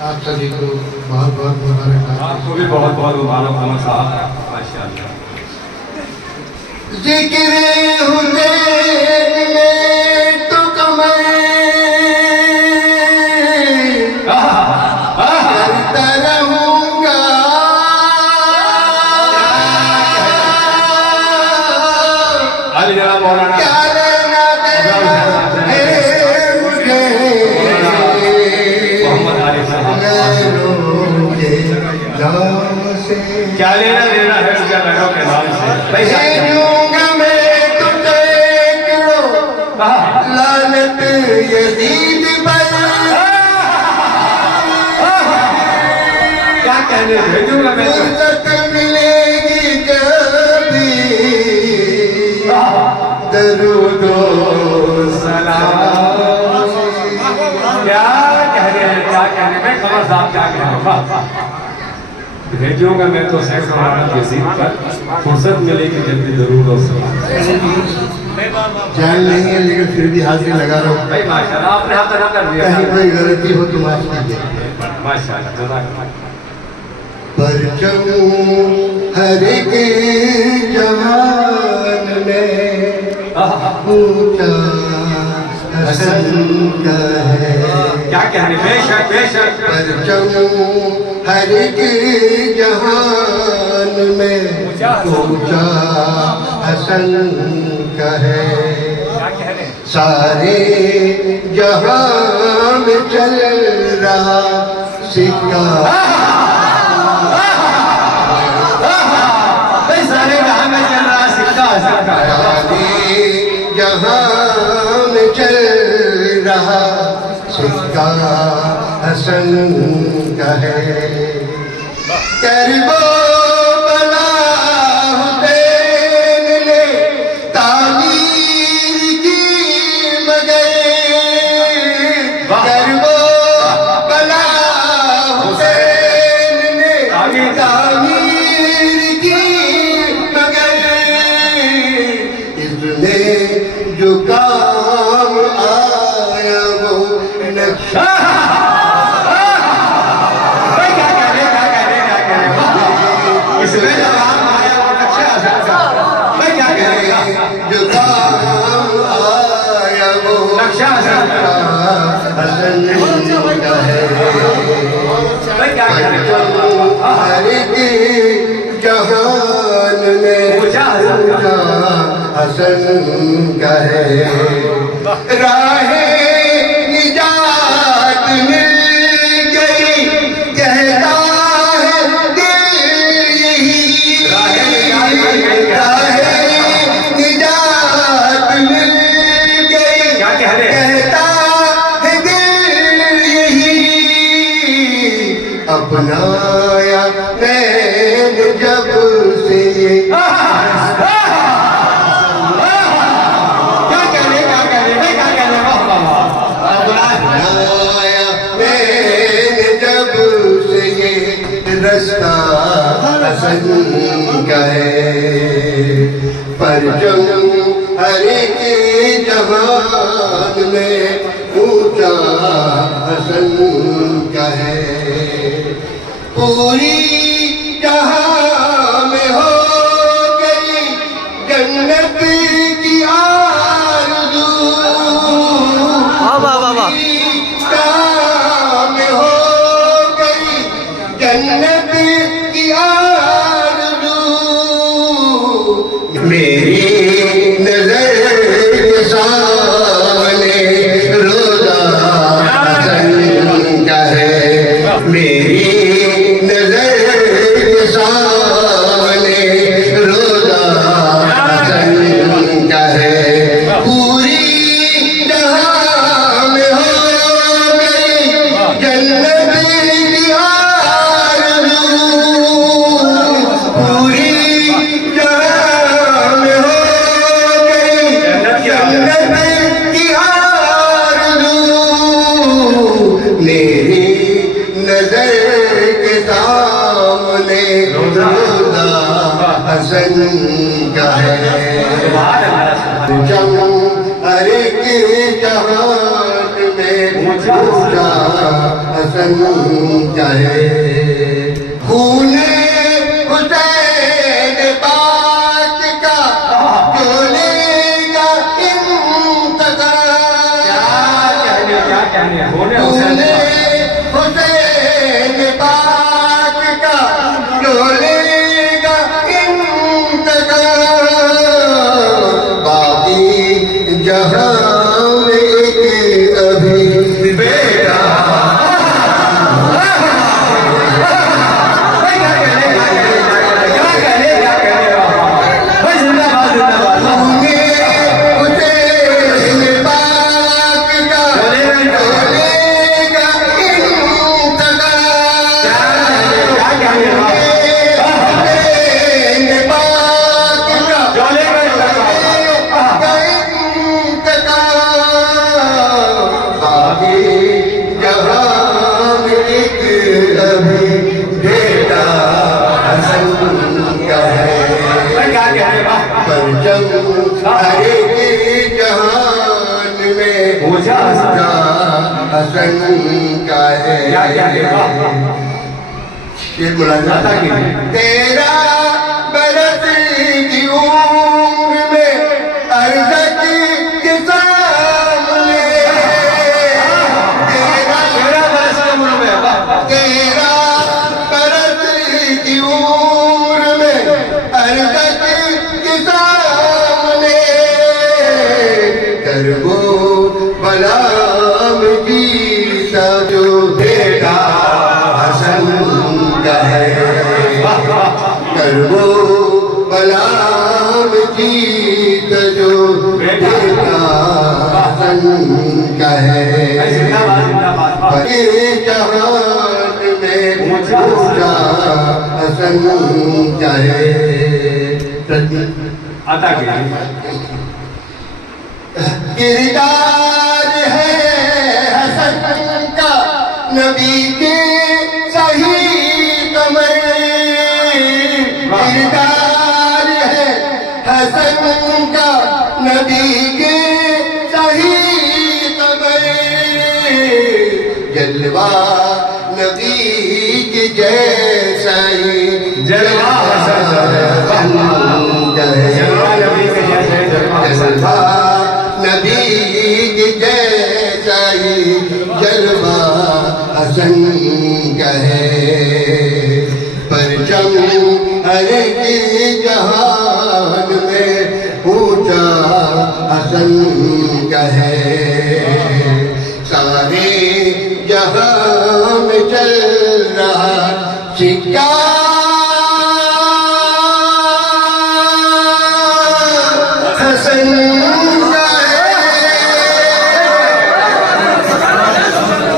आप सभी को बहुत बहुत मुबारक। आपको भी बहुत बहुत मुबारक साहब, माशाअल्लाह। जिक्र हुसैन में तो कमर करता रहूंगा, अली जनाब मौलाना क्या लेना देना है मुझे मोहम्मद आरिफ साहब, क्या लेना देना है उसका लड़ों के नाम से। भेजूंगा मैं तुझे किड़ो लानत यजीद पर, क्या कहने भेजूंगा मैं तो। फुर्सत मिलेगी कभी दरूदो सलाम। क्या कहने हैं, क्या कहने में कमर साहब क्या कह रहे हैं। भेजूंगा मैं तो सैकड़ों यजीद पर, फुर्सत मिलेगी जल्दी जरूर। और जान नहीं है लेकिन फिर भी हाजिर लगा रहा हूँ। भाई माशाल्लाह आपने हाथ तक कर दिया। कहीं कोई गलती हो तो माफ कीजिए। माशाल्लाह जज़ाकल्लाह। परचम हर के जहान में ऊंचा हसन का है। क्या कहने, बेशक बेशक। परचम हर के जहान में ऊंचा हसन का है। सारे जहां में चल रहा सिक्का, सारे जहां में चल रहा सिक्का हसन का है। सारे जहां में चल रहा सिक्का हसन का है। करबो बला हुसैन ने तामीर की मगर, करबो बला हुसैन ने तामीर की मगर, इसमें जो काम आया वो नक्शा। इसमें जवाब आया वो नक्शा हसन का। मैं क्या करेगा, जो काम आया वो नक्शा हसन का। हसन का है। मैं क्या करेगा, हर एक जहान में ऊंचा हसन का। हसन का है। राहे निजात मिल गई कहता है दिल यही। राहे निजात मिल गई क्या कह रहे हैं? कहता है दिल यही। अपनाया मैंने जब से ये रास्ता हसन का है। परचम हर एक जहान में ऊंचा हसन का है। पूरी जहां में हो गई जन्नत की आरज़ू, में हो गई जन्नत की आरज़ू। मेरी नजर के सामने रोज़ा हसन का है। मेरी नजर के सामने रोज़ा हसन का है। पूरी जहां में हो गई जन्नत की आरज़ू, पूरी जहां में हो गई जन्नत की आरज़ू। मेरी नजर के सामने रोज़ा हसन का है। जम हर एक जहान में ऊंचा हसन हसन का है। खूने हुसैन पाक का जो लेगा इंतकाम। क्या कहने होने खूने हुसैन पाक का जो लेगा इंतकाम। बाकी जहां में एक अभी बेटा जहान में हसन का है। शेर मुलाज़ा तेरा बरस की उम्र में अर्ज़ के सामने तेरा बरस की उम्र में अर्ज़ के सामने करबो बलाम जीता जो बेटा हसन का है। करबो बलाम जीत जो बेटा हसन का है। बड़े जहान में ऊंचा हसन का है। आता किरदार है हसन का नबी के सही कमर। किरदार है हसन का नबी के सही कमर। जलवा नबी के जैसा ही जलवा हसन जलवा नबी की जैसा ही जलवा हसन का है। परचम हर की जहान में ऊंचा हसन का है। सारे जहां में चल रहा सिक्का